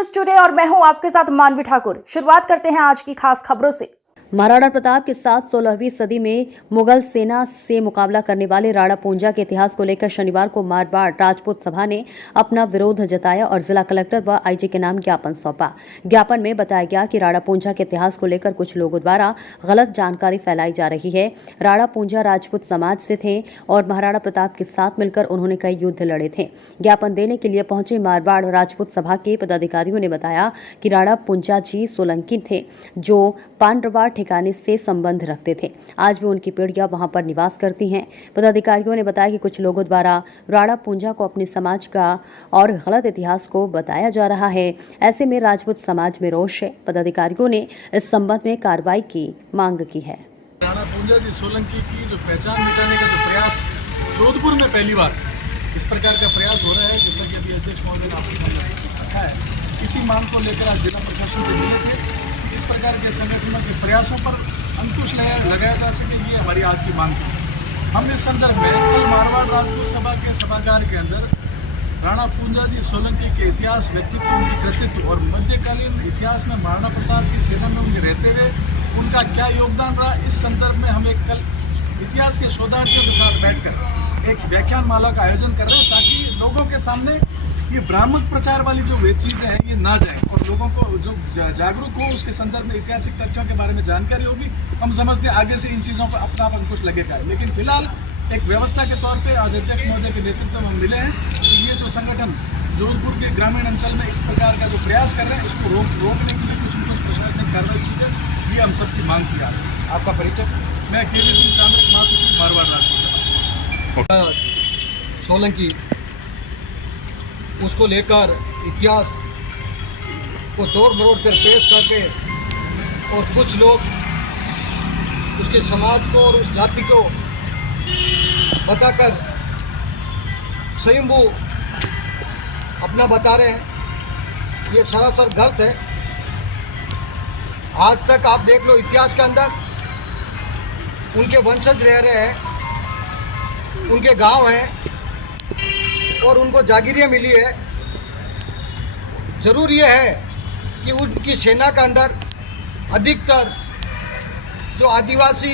News today और मैं हूं आपके साथ मानवी ठाकुर। शुरुआत करते हैं आज की खास खबरों से। महाराणा प्रताप के साथ 16वीं सदी में मुगल सेना से मुकाबला करने वाले राणा पूंजा के इतिहास को लेकर शनिवार को मारवाड़ राजपूत सभा ने अपना विरोध जताया और जिला कलेक्टर व आईजी के नाम ज्ञापन सौंपा। ज्ञापन में बताया गया कि राणा पूंजा के इतिहास को लेकर कुछ लोगों द्वारा गलत जानकारी फैलाई जा रही है। राणा पूंजा राजपूत समाज से थे और महाराणा प्रताप के साथ मिलकर उन्होंने कई युद्ध लड़े थे। ज्ञापन देने के लिए पहुंचे मारवाड़ राजपूत सभा के पदाधिकारियों ने बताया कि राणा पूंजा जी सोलंकी थे जो पांडवा ठिकाने से संबंध रखते थे। आज भी उनकी पीढ़ियां वहां पर निवास करती हैं। पदाधिकारियों ने बताया कि कुछ लोगों द्वारा राणा पूंजा को अपने समाज का और गलत इतिहास को बताया जा रहा है। ऐसे में राजपूत समाज में रोष है। पदाधिकारियों ने इस संबंध में कार्रवाई की मांग की है। राणा पूंजा जी सोलंकी की जो पहचान मिटाने का जो प्रयास जोधपुर में पहली बार इस प्रकार का प्रयास हो रहा है, जैसा कि अभी अध्यक्ष महोदय ने आपको रखा है, इसी मांग को लेकर आज जिला प्रशासन से मिले थे। इस प्रकार के संगठनों के प्रयासों पर अंकुश लगाया जा सके, ये हमारी आज की मांग है। हम इस संदर्भ में कल मारवाड़ राजपूत सभा के सभागार के अंदर राणा पूंजा जी सोलंकी के इतिहास, व्यक्तित्व, उनके कृतित्व और मध्यकालीन इतिहास में महाराणा प्रताप की सेना में उनके रहते हुए उनका क्या योगदान रहा, इस संदर्भ में हम एक कल इतिहास के शोधार्थियों के साथ बैठकर एक व्याख्यान माला का आयोजन कर रहे हैं, ताकि लोगों के सामने ये भ्रामक प्रचार वाली जो वे चीज़ें हैं ये ना जाए और लोगों को जो जागरूक हो, उसके संदर्भ में ऐतिहासिक तथ्यों के बारे में जानकारी होगी। हम समझते हैं आगे से इन चीज़ों पर अपना आप अंकुश लगेगा, लेकिन फिलहाल एक व्यवस्था के तौर पे आज अध्यक्ष महोदय के नेतृत्व में हम मिले हैं कि ये जो संगठन जोधपुर के ग्रामीण अंचल में इस प्रकार का जो प्रयास कर रहे हैं, इसको रोकने के लिए कुछ प्रशासनिक कार्रवाई की जाए, ये हम सबकी मांग थी। आज आपका परिचय? मैं KV सिंह चांद, महासचिव मारवाड़ राजपूत सभा। सोलंकी उसको लेकर इतिहास को तोड़ मरोड़ कर पेश करके और कुछ लोग उसके समाज को और उस जाति को बताकर स्वयंभू अपना बता रहे हैं, ये सरासर गलत है। आज तक आप देख लो इतिहास के अंदर उनके वंशज रह रहे हैं, उनके गांव हैं और उनको जागीरें मिली है। जरूर ये है कि उनकी सेना के अंदर अधिकतर जो आदिवासी,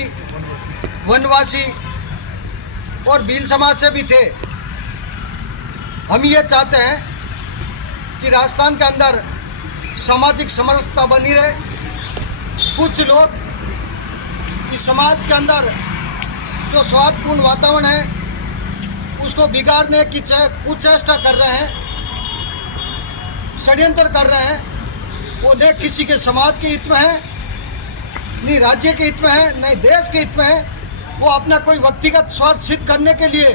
वनवासी और भील समाज से भी थे। हम ये चाहते हैं कि राजस्थान के अंदर सामाजिक समरसता बनी रहे। कुछ लोग इस समाज के अंदर जो सौहार्दपूर्ण वातावरण है उसको बिगाड़ने की कुचेष्टा कर रहे हैं, षड्यंत्र कर रहे हैं। वो न किसी के समाज के हित में है, नहीं राज्य के हित में है, नहीं देश के हित में है। वो अपना कोई व्यक्तिगत स्वार्थ सिद्ध करने के लिए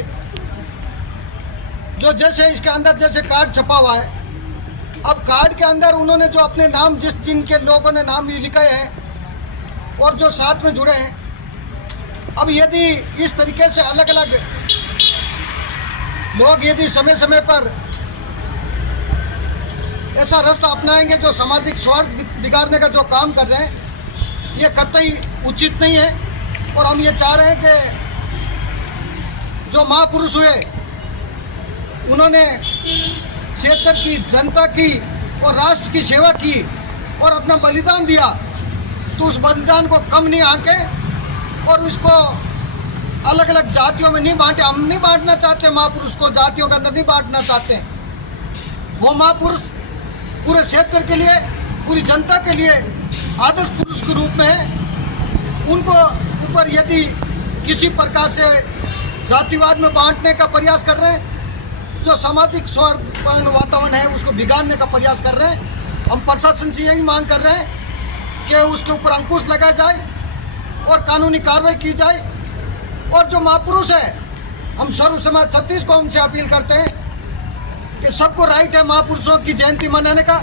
जो जैसे इसके अंदर जैसे कार्ड छपा हुआ है, अब कार्ड के अंदर उन्होंने जो अपने नाम जिनके लोगों ने नाम लिखे हैं और जो साथ में जुड़े हैं, अब यदि इस तरीके से अलग अलग लोग यदि समय समय पर ऐसा रास्ता अपनाएंगे जो सामाजिक स्वार्थ बिगाड़ने का जो काम कर रहे हैं, ये कतई उचित नहीं है। और हम ये चाह रहे हैं कि जो महापुरुष हुए उन्होंने क्षेत्र की जनता की और राष्ट्र की सेवा की और अपना बलिदान दिया, तो उस बलिदान को कम नहीं आंके और उसको अलग अलग जातियों में नहीं बांटे। हम नहीं बांटना चाहते महापुरुष को, जातियों के अंदर नहीं बांटना चाहते। वो महापुरुष पूरे क्षेत्र के लिए, पूरी जनता के लिए आदर्श पुरुष के रूप में है। उनको ऊपर यदि किसी प्रकार से जातिवाद में बांटने का प्रयास कर रहे हैं, जो सामाजिक सौहार्दपूर्ण वातावरण है उसको बिगाड़ने का प्रयास कर रहे हैं, हम प्रशासन से यही मांग कर रहे हैं कि उसके ऊपर अंकुश लगाया जाए और कानूनी कार्रवाई की जाए। और जो महापुरुष है, हम सर्व समाज छत्तीस को हमसे अपील करते हैं कि सबको राइट है महापुरुषों की जयंती मनाने का,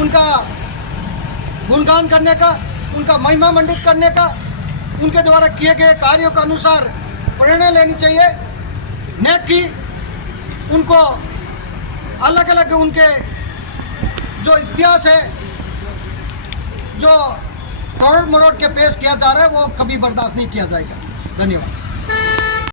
उनका गुणगान करने का, उनका महिमा मंडित करने का, उनके द्वारा किए गए कार्यों के अनुसार प्रेरणा लेनी चाहिए, न कि उनको अलग अलग उनके जो इतिहास है जो तोड़ मरोड़ के पेश किया जा रहा है वो कभी बर्दाश्त नहीं किया जाएगा। धन्यवाद।